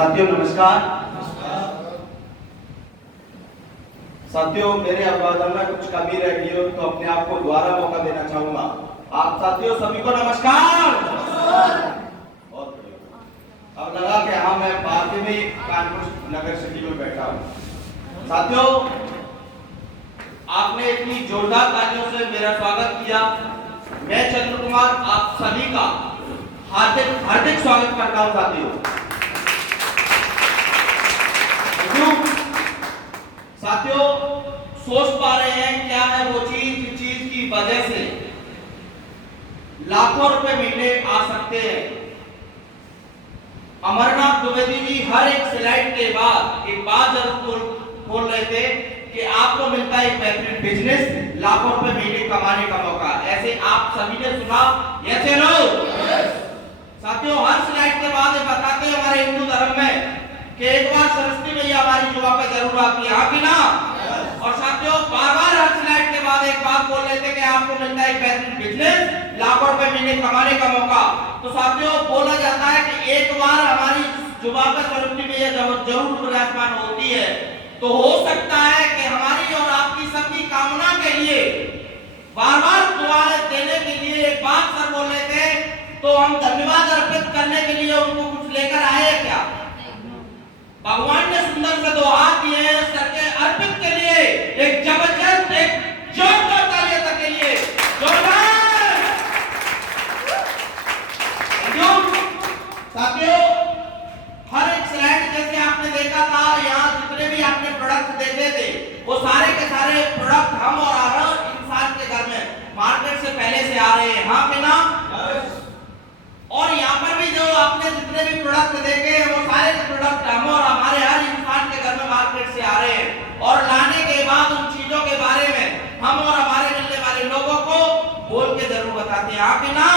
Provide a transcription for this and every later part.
साथियों नमस्कार। साथियों मेरे अभिवादन में कुछ कमी रह गई हो तो अपने आप को दोबारा मौका देना चाहूंगा। आप साथियों सभी को नमस्कार। अब लगा कि हाँ मैं पार्टी में कानपुर नगर सिटी में बैठा हूँ। साथियों आपने इतनी जोरदार तालियों से मेरा स्वागत किया। मैं चंद्र कुमार आप सभी का हार्दिक हार्दिक स्वागत करता हूँ। साथियों साथियों सोच पा रहे हैं क्या है वो चीज की वजह से लाखों रुपए महीने आ सकते हैं। अमरनाथ द्विवेदी जी हर एक स्लाइड के बाद एक बात जरूर बोल रहे थे कि आपको मिलता है एक बेहतरीन बिजनेस, लाखों रुपए महीने कमाने का मौका। ऐसे आप सभी ने सुना यस या नो? साथियों हर स्लाइड के बाद ये बताते हैं हमारे हिंदू धर्म में कि एक बार सरस्वती मैया हमारी युवा पे जरूर आती है, हाँ कि ना? और साथियों बार-बार हर स्लाइड के बाद एक बात बोल रहे थे कि आपको मिलता है एक बेहतरीन बिजनेस, लाखों रुपए महीने कमाने का मौका। तो साथियों बोला जाता है कि एक बार हमारी युवा पे सरस्वती मैया जरूर विराजमान होती है तो हो सकता है कि हमारी और आपकी सबकी कामना के लिए बार-बार दुआएं देने के लिए एक बात सर बोल रहे थे तो हम धन्यवाद अर्पित करने के लिए उनको कुछ लेकर आए क्या? भगवान ने सुंदर से दो हाथ दिए हैं सर के अर्पित के लिए एक जबरदस्त एक जोरदार तालियां तक के लिए जोरदार। साथियों हर एक स्लाइड जैसे आपने देखा था यहाँ जितने भी आपने प्रोडक्ट देखे थे वो सारे के सारे प्रोडक्ट हम और हर इंसान के घर में मार्केट से पहले से आ रहे हैं, हाँ कि ना? और यहाँ पर भी जो आपने जितने भी प्रोडक्ट देखे हैं वो सारे के प्रोडक्ट हम और हमारे हर इंसान के घर में मार्केट से आ रहे हैं। और लाने के बाद उन चीजों के बारे में हम और हमारे मिलने वाले लोगों को बोल के जरूर बताते हैं, हाँ कि ना?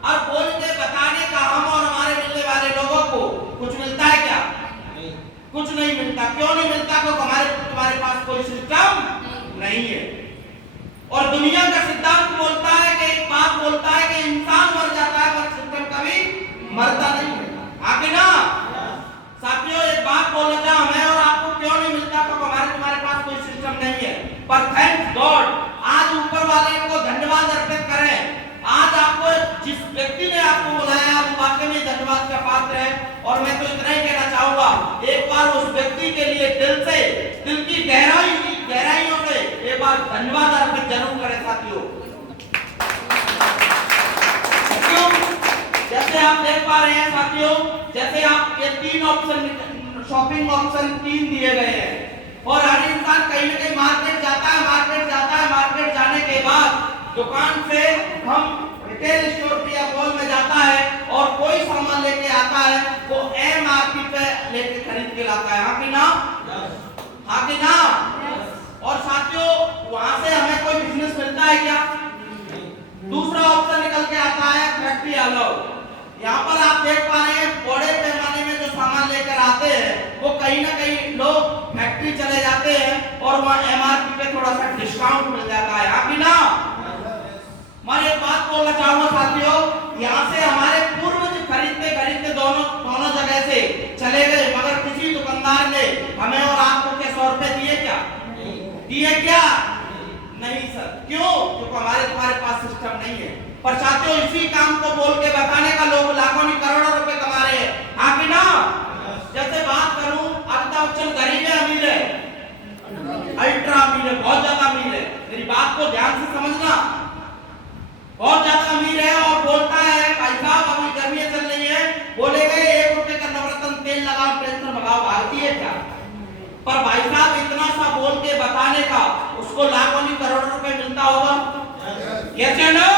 और बोल के बताने का हम और हमारे मिलने वाले लोगों को कुछ मिलता है क्या? कुछ नहीं मिलता। क्यों नहीं मिलता? क्योंकि तुम्हारे पास कोई सिस्टम नहीं है। और दुनिया का सिद्धांत बोलता है कि एक बात बोलता है कि इंसान मर जाता है पर सिस्टम कभी मरता नहीं है, हाँ कि ना? साथियों एक बात बोलना था हमें और आपको क्यों नहीं मिलता? क्योंकि तुम्हारे पास कोई सिस्टम नहीं है। पर थैंक गॉड आज ऊपर वाले को धन्यवाद अर्पित करें। आज आपको जिस व्यक्ति ने आपको बुलाया आप वाकई में धन्यवाद का पात्र है। और मैं तो इतना ही कहना चाहूंगा एक बार उस व्यक्ति के लिए दिल से दिल की गहराइयों से एक बार धन्यवाद अर्पित जरूर करें। साथियों जैसे आप देख पा रहे हैं साथियों जैसे आप ये तीन ऑप्शन शॉपिंग ऑप्शन तीन दिए गए हैं और हर इंसान कहीं ना कहीं मार्केट जाता है। मार्केट जाने के बाद दुकान से हम रिटेल स्टोर या मॉल में जाता है और कोई सामान लेके आता है वो एमआरपी पे लेके खरीद के लाता है, हाँ कि ना? हाँ कि ना? और साथियों वहां से हमें कोई बिजनेस मिलता है क्या? दूसरा ऑप्शन निकल के आता है फैक्ट्री अलाउ। यहाँ पर आप देख पा रहे हैं बड़े पैमाने में जो सामान लेकर आते हैं वो कहीं ना कहीं लोग फैक्ट्री चले जाते हैं और वहाँ एमआरपी पे थोड़ा सा डिस्काउंट मिल जाता है, हाँ कि ना? मैं एक बात बोलना चाहूंगा साथियों यहाँ से हमारे पूर्वज खरीदते दोनों जगह से चले गए मगर किसी दुकानदार ने हमें और आपको के 100 रुपए दिए क्या? दिए क्या? नहीं सर। क्यों? क्योंकि तुम्हारे पास सिस्टम नहीं है। पर साथियों इसी काम को बोल के बताने का लोग लाखों नहीं करोड़ों रुपए कमा रहे हैं, हाँ कि ना? जैसे बात करूं अमिताभ बच्चन गरीब है अमीर है? अल्ट्रा अमीर है, बहुत ज्यादा अमीर है। मेरी बात को ध्यान से समझना, बहुत ज्यादा अमीर है और बोलता है भाई साहब अभी गर्मियां चल रही है बोलेगा 1 रुपए का नवरत्न तेल लगाओ टेंशन भगाओ भारतीय है क्या? पर भाई साहब इतना सा बोल के बताने का उसको लाखों नहीं करोड़ों रुपए मिलता होगा, यस या नो?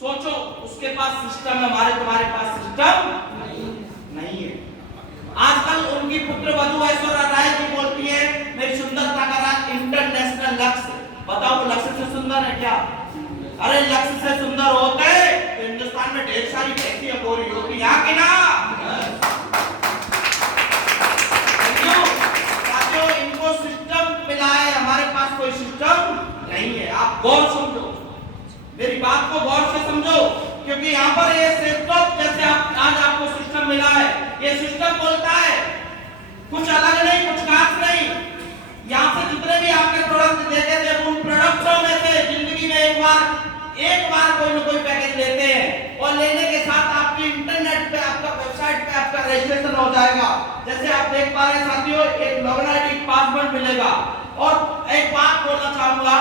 सोचो उसके पास सिस्टम है, तुम्हारे पास सिस्टम नहीं है। आजकल उनकी पुत्र वधु ऐश्वर्या राय जी बोलती है मेरी सुंदरता का राज इंटरनेशनल लक्ष्य। बताओ लक्ष्य से सुंदर है क्या? अरे लक्ष्य से सुंदर होते तो हिंदुस्तान में ढेर सारी भैंसियां गोरी होती, यहाँ के ना? साथियों इनको सिस्टम मिला है, हमारे पास कोई सिस्टम नहीं है। आप गौर समझो, मेरी बात को गौर से समझो क्योंकि यहाँ पर ये सिर्फ जैसे आज आपको सिस्टम मिला है ये सिस्टम बोलता है, कुछ अलग नहीं, कुछ खास नहीं। यहाँ से जितने भी आपके प्रोडक्ट देते थे, उन प्रोडक्टों में से जिंदगी में एक बार कोई ना कोई पैकेज लेते हैं, और लेने के साथ आपकी इंटरनेट पे, आपका वेबसाइट पे आपका रजिस्ट्रेशन हो जाएगा। जैसे आप देख पा रहे हैं साथियों, एक लॉगिन आईडी, पासवर्ड मिलेगा। और एक बात बोलना चाहूंगा,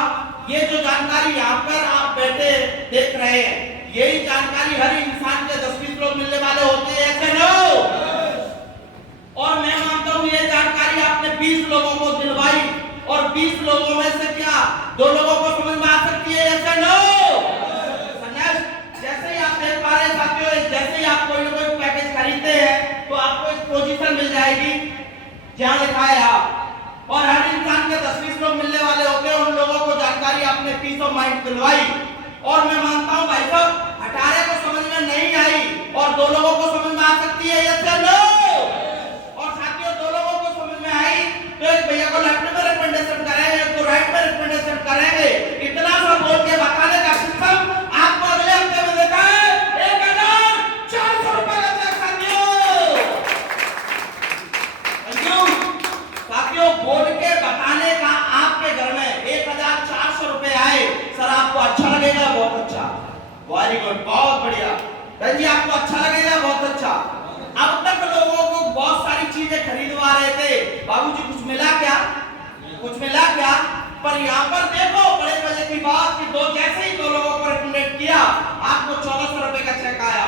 ये जो जानकारी यहाँ पर आप बैठे देख रहे हैं, यही जानकारी हर इंसान के 10-20 लोग मिलने वाले होते हैं, ऐसे नो। और मैं मानता हूँ ये जानकारी आपने 20 लोगों को दिलवाई, और 20 लोगों में से क्या 2 लोगों को समझ में आ सकती है, ऐसे नो। जैसे ही आप देख पा रहे हैं साथियों, जैसे ही आप कोई ना कोई पैकेज खरीदते हैं तो आपको एक पोजीशन मिल जाएगी जहां लिखा है आप, और हर इंसान के 10-20 लोग मिलने वाले होते हैं। उन लोगों को जानकारी आपने पीस ऑफ माइंड दिलवाई, और मैं मानता हूं भाई साहब 18 को समझ में नहीं आई और 2 लोगों को समझ में आ सकती है, यस या नो। और साथियों 2 लोगों को समझ में आई तो एक भैया को लेफ्ट में रिकमेंडेशन करेंगे, एक को राइट में रिकमेंडेशन करेंगे। इतना सा बोल के बताने का सिस्टम आपको अगले हफ्ते में देता है 1400 रुपए का चेक साथियों। थैंक यू साथियों। बोल के बताने का आपके घर में 1400 रुपए आए, सर आपको अच्छा लगेगा, बहुत अच्छा, वेरी गुड, बहुत बढ़िया। बहन जी आपको अच्छा लगेगा, बहुत अच्छा। अब तक लोगों को बहुत सारी चीजें खरीदवा रहे थे, बाबूजी कुछ मिला क्या, कुछ मिला क्या? पर यहाँ पर देखो बड़े मजे की बात कि जैसे ही 2 लोगों को रिकमेंड किया, आपको 1400 रुपए का चेक आया।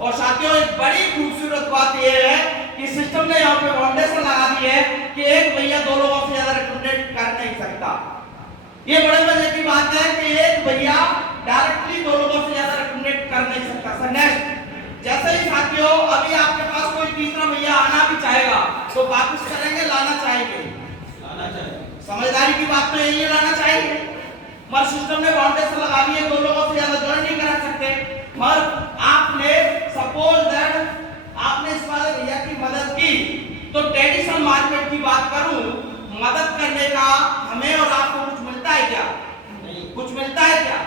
और साथियों एक बड़ी खूबसूरत बात यह है कि सिस्टम ने यहाँ पे फाउंडेशन लगा दी है कि एक भैया 2 लोगों से ज्यादा रिकमेंड कर नहीं सकता। ये बड़े मजे की बात है कि एक भैया डायरेक्टली 2 लोगों से ज्यादा रिकमेंड कर नहीं सकता। सर नेक्स्ट, जैसे ही साथियों अभी आपके पास कोई तीसरा भैया आना भी चाहेगा तो वापस करेंगे, लाना चाहेंगे, समझदारी की बात तो यही है, लाना चाहिए। मगर सिस्टम ने फाउंडेशन लगा दी है, 2 लोगों से ज्यादा ज्वाइन नहीं करा सकते। मगर आपने सपोज दैट आपने इस वाले भैया की मदद की, तो ट्रेडिशनल मार्केट की बात करूं, मदद करने का हमें और आपको कुछ मिलता है क्या? कुछ मिलता है क्या?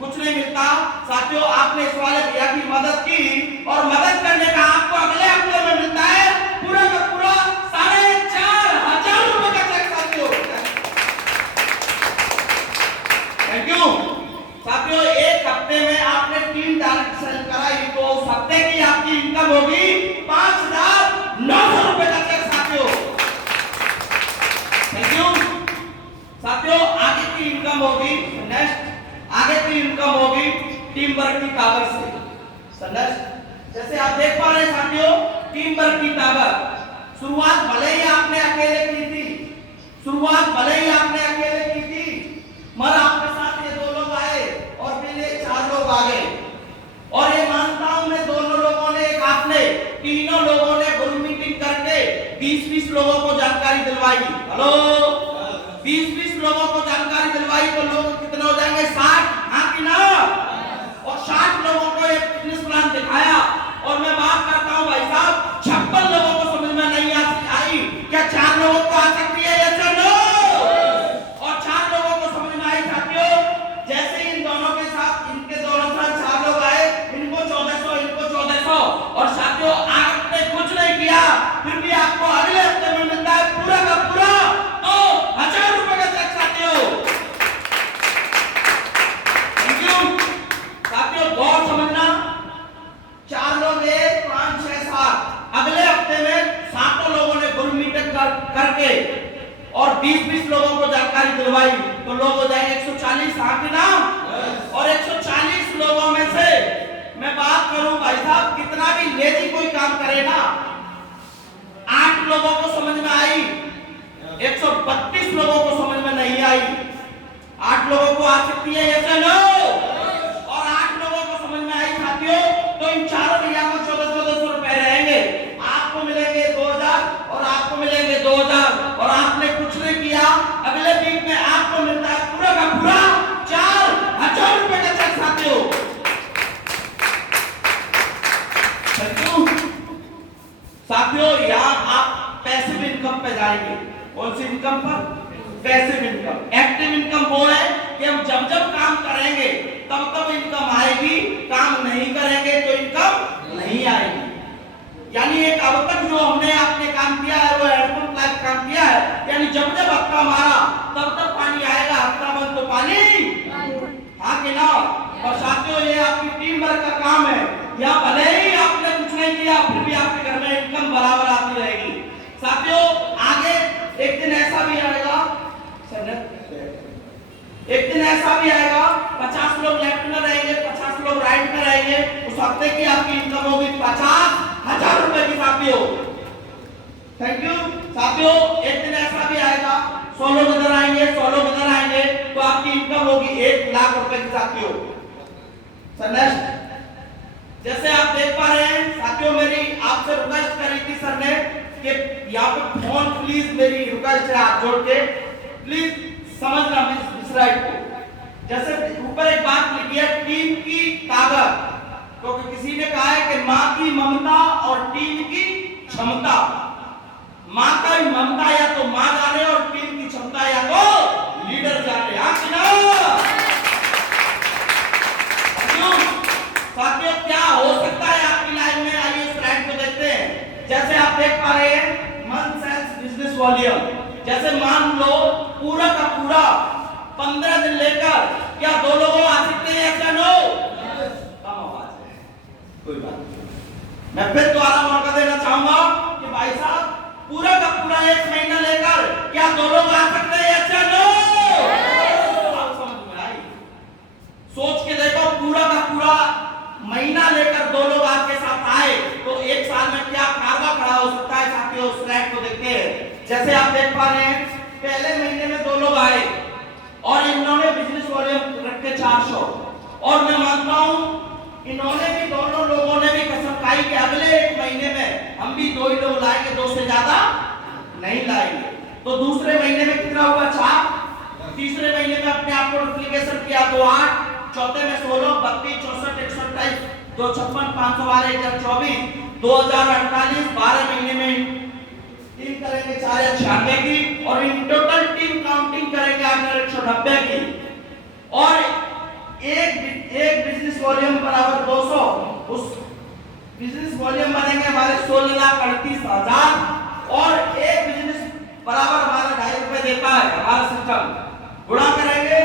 कुछ नहीं मिलता साथियों। आपने इस वाले भैया की मदद की, और मदद करने का आपको अगले हफ्ते में मिलता है पूरा का पूरा 4500 रुपए का चेक साथियों। थैंक यू साथियों। एक हफ्ते में आपने 3 डायरेक्ट सेल कराई, तो उस हफ्ते की आपकी इनकम होगी 5900 रुपए का चेक साथियों। थैंक यू साथियों। आगे की इनकम होगी, नेक्स्ट आगे की इनकम होगी टीम वर्क की ताकत से। जैसे आप देख पा रहे हैं साथियों, टीम वर्क की ताकत, शुरुआत भले ही आपने अकेले की थी, शुरुआत भले ही आपने अकेले की थी, मगर आपके साथ ये 2 लोग आए और फिर ये 4 लोग आ गए। और ये मानता हूं मैं, दोनों लोगों ने, एक आपने, तीनों लोगों ने ग्रुप मीटिंग करके 20-20 लोगों को जानकारी दिलवाई। हेलो, 20-20 लोगों को जानकारी दिलवाई तो लोग कितने हो जाएंगे? 60, हाँ कि ना? और 60 लोगों को एक बिजनेस प्लान दिखाया, और मैं बात करता हूं भाई साहब 56 लोगों को समझ में नहीं आई, क्या 4 लोगों को आ सकती है, यस और नो? और 4 लोगों को समझ में आई साथियों। जैसे इन दोनों के साथ, इनके दोनों साथ 4 लोग आए, इनको 1400, इनको 1400, और साथियों आपने कुछ नहीं किया, फिर भी आपको अगले हफ्ते में मिलता है पूरा का पूरा 2000 रुपए का चेक साथियों। थैंक यू साथियों। बहुत समझना, 4 लोग 1, 5, 6, 7, अगले हफ्ते में 7 लोगों ने ग्रुप मीटिंग करके और 20-20 लोगों को जानकारी दिलवाई, तो लोग हो जाएंगे 140, हाँ कि ना? और 140 लोगों में से मैं बात करूं भाई साहब, कितना भी लेजी कोई काम करे ना, 8 लोगों को समझ में आई, 132 लोगों को समझ में नहीं आई। 8 लोगों को आ सकती है, यस और नो? और 8 लोगों को समझ में आई साथियों, तो इन चारों भैया को 1400 रुपए रहेंगे। आपको मिलेंगे 2000 और आपको मिलेंगे 2000, और आपने कुछ नहीं किया, अगले वीक में आपको मिलता है पूरा का पूरा 4000 रुपए का चेक साथियों। साथियों यहाँ आप पैसिव इनकम पे जाएंगे। कौन सी इनकम पर? Passive income. एक्टिव इनकम वो है कि हम जब जब काम करेंगे तब तब इनकम आएगी, काम नहीं करेंगे तो इनकम नहीं आएगी। यानी एक अब तक जो हमने आपने काम किया है वो हेडपंप लाइक काम किया है, यानी जब जब हक्का मारा तब तब पानी आएगा, हक्का बंद तो पानी हाँ कि ना। और साथियों ये आपकी टीम वर्क का काम है, या भले ही आपने कुछ नहीं किया फिर भी आपके घर में इनकम बराबर आती रहेगी। साथियों आगे एक दिन ऐसा भी आएगा, एक दिन ऐसा भी आएगा 50 लोग लेफ्ट में रहेंगे, 50 लोग राइट में रहेंगे, उस हफ्ते की आपकी इनकम होगी 50,000 रुपए की। साथियों थैंक यू। साथियों एक दिन ऐसा भी आएगा 100 लोग इधर आएंगे, 100 लोग इधर आएंगे, तो आपकी इनकम होगी 1 लाख रुपए की। साथियों सर नेक्स्ट जैसे आप देख पा रहे हैं साथियों, मेरी आपसे रिक्वेस्ट करी थी सर ने कि यहाँ पे फोन प्लीज, मेरी रिक्वेस्ट है हाथ जोड़ के प्लीज समझना इस राइट को। जैसे ऊपर एक बात लिखी है टीम की ताकत, तो किसी ने कहा है कि माँ की ममता और टीम की क्षमता। माँ का ममता या तो माँ जाने और टीम की क्षमता या तो लीडर जाने। साथियों क्या हो सकता है आपकी लाइफ में, आइए इस स्लाइड को देखते हैं। जैसे आप देख पा रहे हैं मंथ सेल्स बिजनेस वॉल्यूम, जैसे मान लो पूरा का पूरा 15 दिन लेकर क्या 2 लोग आ सकते हैं या नो? कम आवाज है, कोई बात नहीं। मैं फिर दोबारा मौका देना चाहूंगा कि भाई साहब पूरा का पूरा 1 महीना लेकर क्या 2 लोग आ सकते हैं या नो? समझ में आई? सोच के देखो पूरा का पूरा महीना लेकर 2 लोग आपके साथ आए तो 1 साल में क्या कारवा खड़ा हो सकता है। साथियों स्लाइड को देखते हैं। जैसे आप देख पा रहे हैं पहले महीने में 2 लोग आए और इन्होंने बिजनेस वॉल्यूम रखे 400, और मैं मानता हूं इन्होंने भी, दोनों लोगों ने भी कसम खाई कि अगले 1 महीने में हम भी 2 ही लोग लाएंगे, 2 से ज्यादा नहीं लाएंगे। तो दूसरे महीने में कितना हुआ 4, तीसरे महीने में अपने आप को एप्लीकेशन किया तो 8, चौथे में 16, 32, 64, 128, 256, 512, 1024, 2048, 12 महीने में टीम करेंगे 496 की, और इन टोटल टीम काउंटिंग करेंगे आपने 190 की, और एक बिजनेस वॉल्यूम बराबर 200, उस बिजनेस वॉल्यूम बनेंगे हमारे 16,38,000, और एक बिजनेस बराबर हमारा 2.5 रुपए देता है हमारा सिस्टम, गुणा करेंगे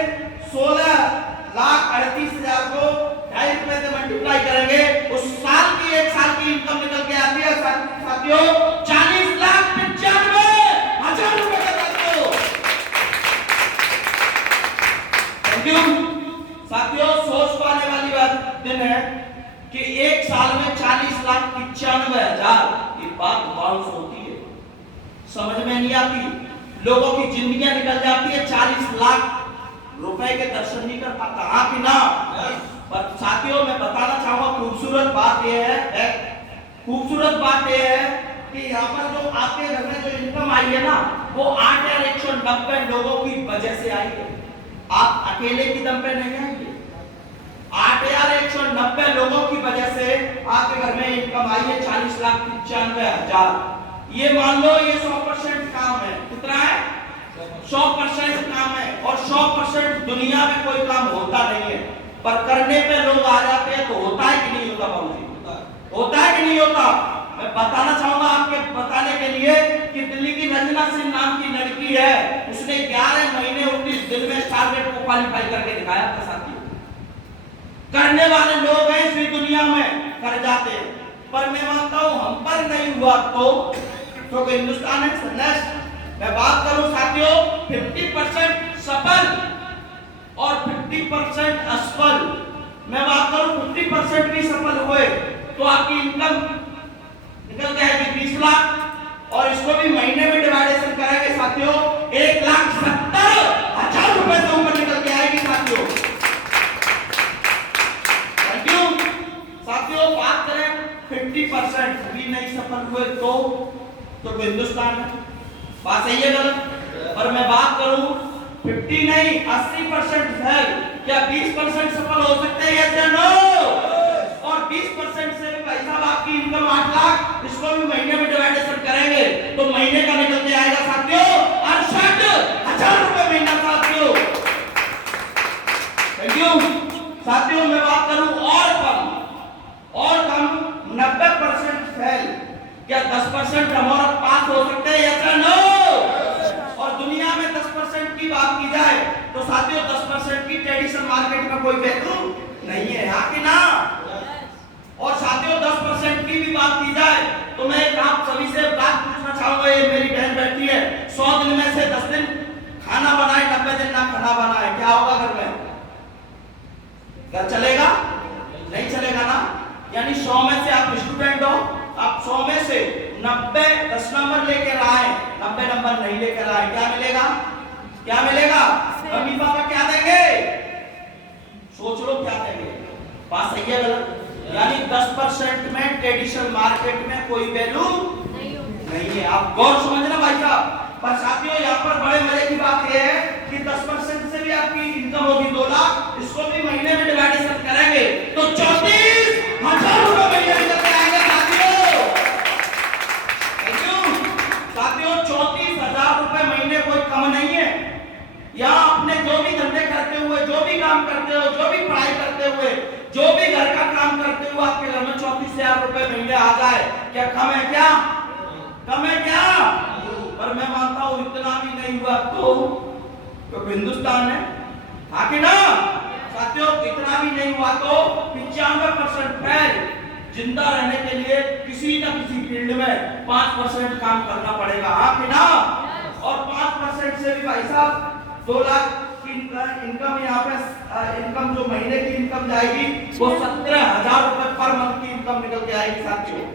16,38,000 को 2.5 रुपए से मल्टीप्लाई करेंगे, उस साल की 1 साल की इनकम निकल के आती है साथियों 40,95,000 रुपए का। साथियों सोच पाने वाली बात दिन है कि 1 साल में 40,95,000 की बात बाउंस होती है, समझ में नहीं आती। लोगों की जिंदगियां निकल जाती है, 40 लाख रुपए के दर्शन नहीं कर पाता, हाँ कि ना? पर साथियों मैं बताना चाहूंगा खूबसूरत बात यह है, खूबसूरत बात यह है कि यहाँ पर जो आपके घर में जो इनकम आई है ना वो 8,190 लोगों की वजह से आई है, आप अकेले की दम पे नहीं आएंगे। 8,190 लोगों की वजह से आपके घर में इनकम आई है 40,95,000। ये मान लो ये 100% काम है, कितना है? 100% काम है, और 100% दुनिया में कोई काम होता नहीं है, पर करने पे लोग आ जाते हैं, तो होता है कि नहीं होता बाबूजी? होता है कि नहीं होता? मैं बताना चाहूंगा आपके बताने के लिए कि दिल्ली की रंजना सिंह नाम की लड़की है, उसने 11 महीने 19 दिन में टारगेट को क्वालिफाई करके दिखाया था। साथियों करने वाले लोग हैं इस दुनिया में, कर जाते हैं, पर मैं मानता हूं हम पर नहीं हुआ तो हिंदुस्तान है। मैं बात करूं साथियों 50% सफल और 50% असफल, मैं बात करूं 50% भी सफल हुए तो आपकी इनकम निकल जाएगी 20 लाख, और इसको भी महीने में डिवाइडेशन करेंगे साथियों 1,70,000 रुपए से ऊपर निकल के आएगी। साथियों थैंक यू। साथियों बात करें 50% भी नहीं सफल हुए तो हिंदुस्तान है, बात सही है गलत? और मैं बात करूं 50 नहीं 80% फेल, क्या 20% सफल हो सकते हैं या नो? और 20% से भाई साहब आपकी इनकम 8 लाख, इसको भी महीने में डिवाइडेशन करेंगे तो महीने का निकल के आएगा साथियों 68,000 रुपए महीना। साथियों थैंक यू। साथियों मैं बात करूं और कम 90% फेल, की बात की जाए तो साथियों 10% की ट्रेडिशनल मार्केट में कोई वैल्यू नहीं है, हाँ कि ना? और साथियों 10% की भी बात की जाए तो मैं आप सभी से बात पूछना चाहूंगा। ये मेरी बहन बैठी है, 100 दिन में से 10 दिन खाना बनाए, 90 दिन ना खाना बनाए, क्या होगा घर में? घर चलेगा? नहीं चलेगा ना। यानी 100 में से आप स्टूडेंट हो, आप 100 में से 90 10 नंबर लेकर आए, 90 नंबर नहीं लेकर आए, क्या मिलेगा? क्या मिलेगा? मम्मी पापा क्या देंगे? सोच लो क्या देंगे। बात सही है गलत? यानी 10% में ट्रेडिशनल मार्केट में कोई वैल्यू नहीं है। आप गौर समझना भाई साहब। पर साथियों यहाँ पर बड़े मजे की बात यह है कि 10% से भी आपकी इनकम होगी 2 लाख, इसको भी महीने में डिवाइडेशन करेंगे तो 34,000 रुपए महीने निकल के आएंगे साथियों। थैंक यू साथियों। 34,000 रुपए महीने कोई कम नहीं है। यहाँ अपने जो भी धंधे करते हुए, जो भी काम करते हो, जो भी पढ़ाई करते हुए, जो भी घर का काम करते हुए आपके घर में 34,000 रुपए महीने आ जाए, क्या कम है? क्या कम है? क्या? पर मैं मानता हूं इतना भी नहीं हुआ तो हिंदुस्तान है, हाँ कि ना? साथियों इतना भी नहीं हुआ तो 95% फैल जिंदा रहने के लिए किसी न किसी फील्ड में 5% काम करना पड़ेगा, हाँ कि ना? और 5% से भी भाई साहब 2 लाख की इनकम, यहाँ पे इनकम जो महीने की इनकम जाएगी वो 17,000 रुपए पर मंथ की इनकम निकल के आएगी साथियों।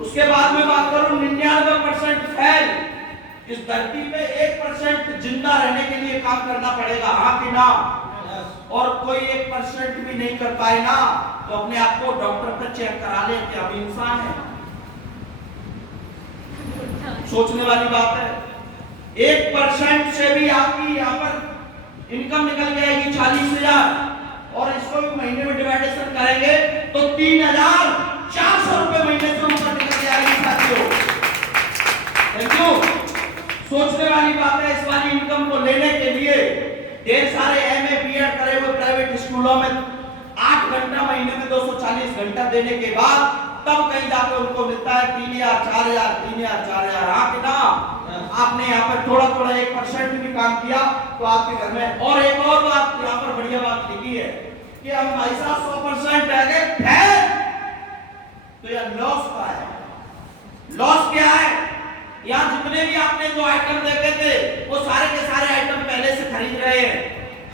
उसके बाद में बात करूं 99% फैल, इस धरती पे 1% जिंदा रहने के लिए काम करना पड़ेगा, हाँ कि ना? और कोई 1% भी नहीं कर पाए ना तो अपने आप को डॉक्टर पर चेक करा ले कि अब इंसान है। सोचने वाली बात है। 1% से भी आपकी यहाँ पर इनकम निकल जाएगी 40,000 और इसको भी महीने में डिवाइडेशन करेंगे तो 3,400 रुपए महीने से ऊपर निकल जाएगी साथियों। Thank you. सोचने वाली बात है। इस वाली इनकम को लेने के लिए ढेर सारे MA BEd करे हुए प्राइवेट स्कूलों में 8 घंटा महीने में 240 घंटा देने के बाद तब कहीं जाकर उनको मिलता है 3,000 4,000 3,000 4,000, हाँ कि ना? आपने यहाँ पर थोड़ा थोड़ा 1% भी काम किया तो आपके घर में। और एक और बात यहाँ पर बढ़िया बात लिखी है कि हम भाई साहब 100% रह गए तो यह लॉस का है। लॉस क्या है? यहाँ जितने भी आपने जो आइटम देखे थे वो सारे के सारे आइटम पहले से खरीद रहे हैं,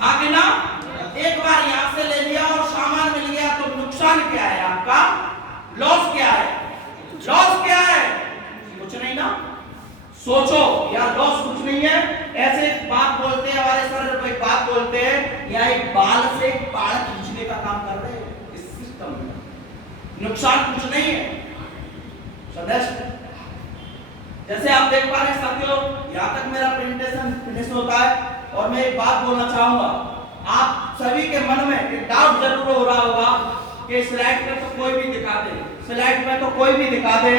हाँ कि ना? एक बार यहाँ से ले लिया और सामान मिल गया तो नुकसान क्या है आपका? लॉस क्या है? लॉस क्या है? कुछ नहीं ना। सोचो यार, लॉस कुछ नहीं है। ऐसे बात बोलते हैं हमारे सर, एक बात बोलते हैं या एक बाल से एक बाल खींचने का काम कर रहे हैं इस सिस्टम में। नुकसान कुछ नहीं है। सदस्य जैसे आप देख पा रहे हैं साथियों, यहाँ तक मेरा प्रेजेंटेशन फिनिश होता है और मैं एक बात बोलना चाहूंगा। आप सभी के मन में एक डाउट जरूर हो रहा होगा कि स्लाइड में तो कोई भी दिखा दे, स्लाइड में तो कोई भी दिखा दे,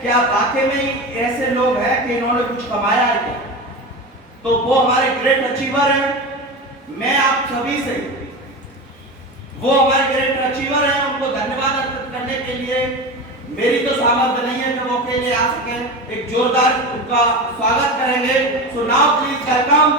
क्या वाकई में ही ऐसे लोग हैं कि इन्होंने कुछ कमाया है क्या? तो वो हमारे ग्रेट अचीवर हैं। मैं आप सभी से, वो हमारे ग्रेट अचीवर हैं, उनको धन्यवाद अर्पित करने के लिए मेरी तो सामर्थ्य नहीं है कि वो अकेले आ सके। एक जोरदार उनका स्वागत करेंगे। So now please welcome